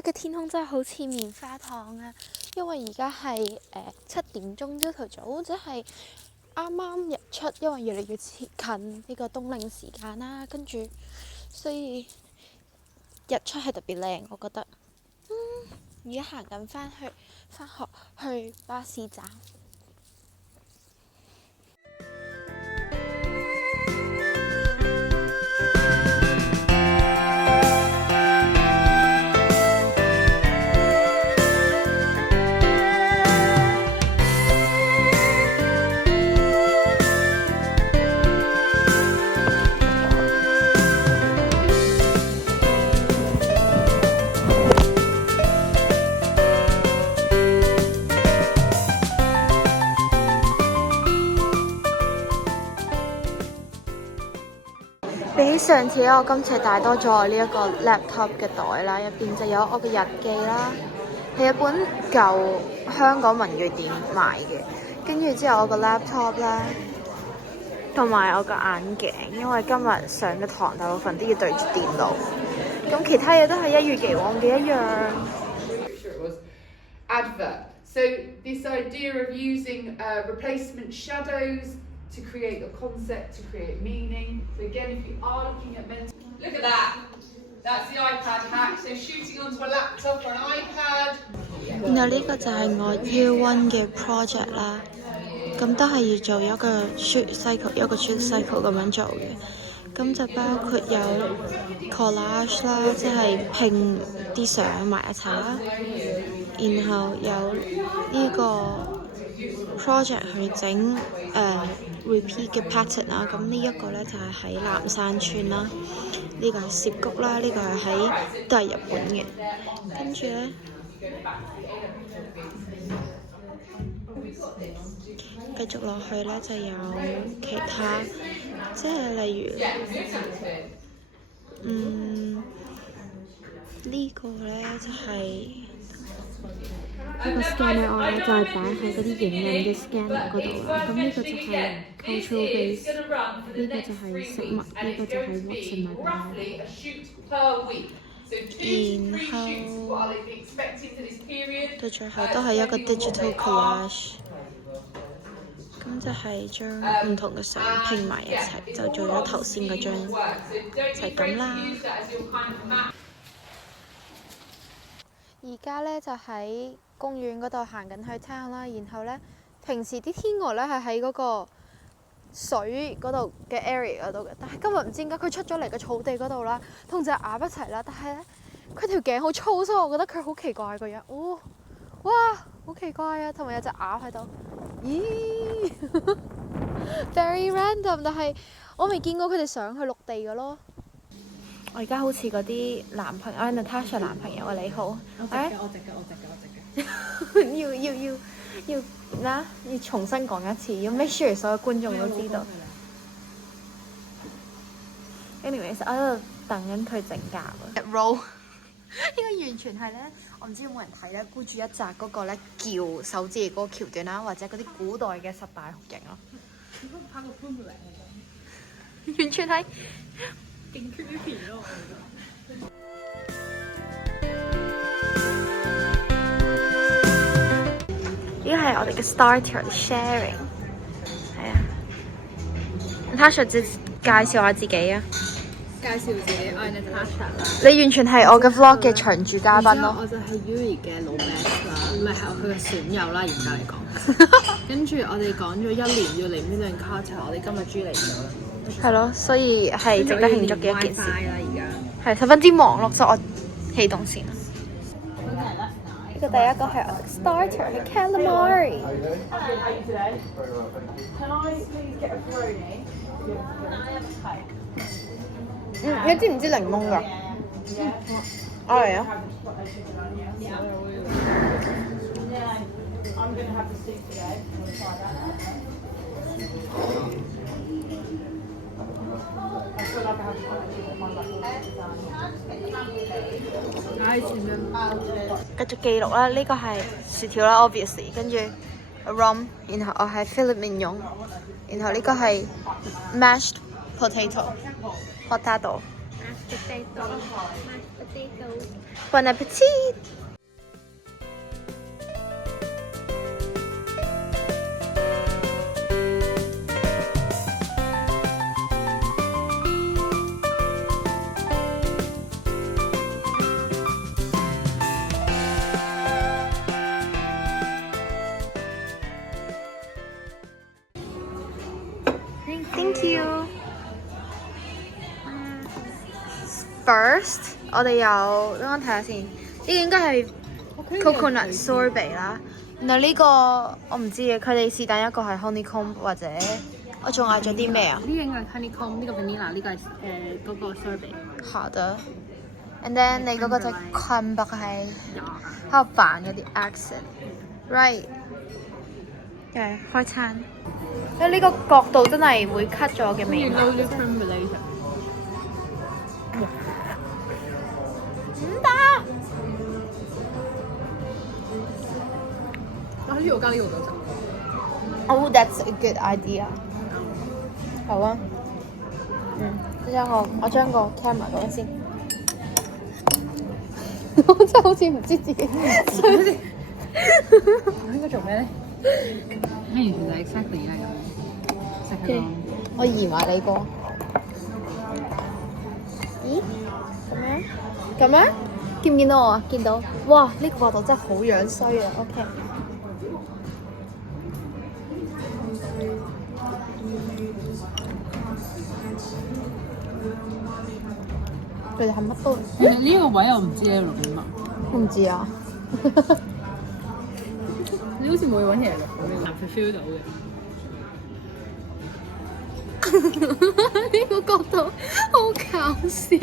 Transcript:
家嘅天空真係好似棉花糖啊！因為而家係7點鐘朝頭早，即係啱啱日出，因為越嚟越近呢個冬令時間啦，跟住所以日出係特別靚，我覺得。而家行緊返學去巴士站。比起上次我今次帶多咗呢一個 laptop 嘅袋啦，入邊就有我嘅日記啦，係一本舊香港文具店買嘅，跟住之後我個 laptop 啦，同埋我個眼鏡，因為今日上嘅堂大部分都要對住電腦，咁其他嘢都係一如既往嘅一樣。Advert. So this idea of using replacement shadows to create a concept, to create meaning. So again, if you are looking at mental, look at that. That's the iPad hack. So shooting onto a laptop or an iPad. 然後呢個就係我 Year One 嘅 project 啦，咁都係要做一個 shoot cycle 咁樣做嘅。咁就包括有 collage 啦，即係拼啲相埋一齊啦，然後有呢個 project 去整repeat 嘅 pattern 啦。咁呢一個咧就係喺南山村啦，呢個係涉谷啦，呢個係都係日本嘅。跟住咧，繼續落去咧就有其他，即係例如呢個咧就係呢個 scanner 我咧就係擺喺嗰啲影印嘅 scanner 嗰度啦。咁呢個就係 cultural base， 呢個就係食物，呢個就係 what's in my bag。然後到最後都係一個 digital collage， 咁就係將唔同嘅相拼埋一齊，就做咗頭先嗰張，就係咁啦。而家咧就喺公園嗰度行緊去 town 啦，然後咧平時啲天鵝咧係喺嗰個水嗰度嘅 area 嗰度嘅，但係今日唔知點解佢出咗嚟個草地嗰度啦，同隻鴨一齊啦，但係咧佢條頸好粗，所以我覺得佢好奇怪個樣。哦，哇，好奇怪啊！同埋有隻鴨喺度，咦，very random， 但係我未見過佢哋上去陸地嘅咯。我而家好似嗰啲男朋友，Natasha 男朋友啊，你好。我直嘅。要重新講一次，要 make sure 所有觀眾都知道。Anyways， 我喺度等緊佢整甲啊。roll 呢個完全係咧，我唔知有冇人睇咧，孤注一擲嗰個咧撬手指嘅嗰個橋段啦，或者嗰啲古代嘅十大酷刑咯。完全係勁 creepy 咯！呢個係我哋嘅 starter sharing， 係啊。Natasha 介紹下自己啊！介紹自己，我係 Natasha 啦。你完全係我嘅 vlog 嘅長駐嘉賓咯。我就係 Yuri 嘅老 best 啦，唔係佢嘅損友啦，嚴格嚟講。跟住我哋講咗1年要嚟 Million Carter， 我哋今日終於嚟咗啦。係咯，所以係值得慶祝嘅一件事。啦，而家係十分之忙碌，所以我起動先啦。呢個第一個係我嘅 starter 係 calamari。你知唔知檸檬㗎？我嚟啊！繼續記錄啦，呢個係薯條啦 ，obviously， 跟住 rum， 然後我係 filet mignon， 然後呢個係 mashed potato， Bon appetit! Thank you. First，我哋有等我睇下先，呢個應該係 coconut sorbet 啦。然後呢個我唔知嘅，佢哋是但一個係 honeycomb 或者我仲嗌咗啲咩啊？呢個應該係 honeycomb，呢個 vanilla，呢個係嗰個 sorbet。好的。And then 你嗰個就 crème brûlée，喺度扮嗰啲 accent，right？ 誒，開餐。因為呢個角度真係會 cut 咗我嘅眉毛。唔得。我喺呢度加呢個就得。Oh, that's a good idea. 好啊。我將個 camera 講先。我真係好似唔知自己。我應該做咩咧？完全就 exactly 係咁。Okay. 我移埋你個。咦？咁樣？見唔見到我啊？見到。哇！呢個角度真係好樣衰啊。OK。佢哋係乜都。呢個位我唔知喺度點啊。我唔知啊。你好似冇去揾嘢錄，但係 feel 到嘅。呢個角度好搞笑。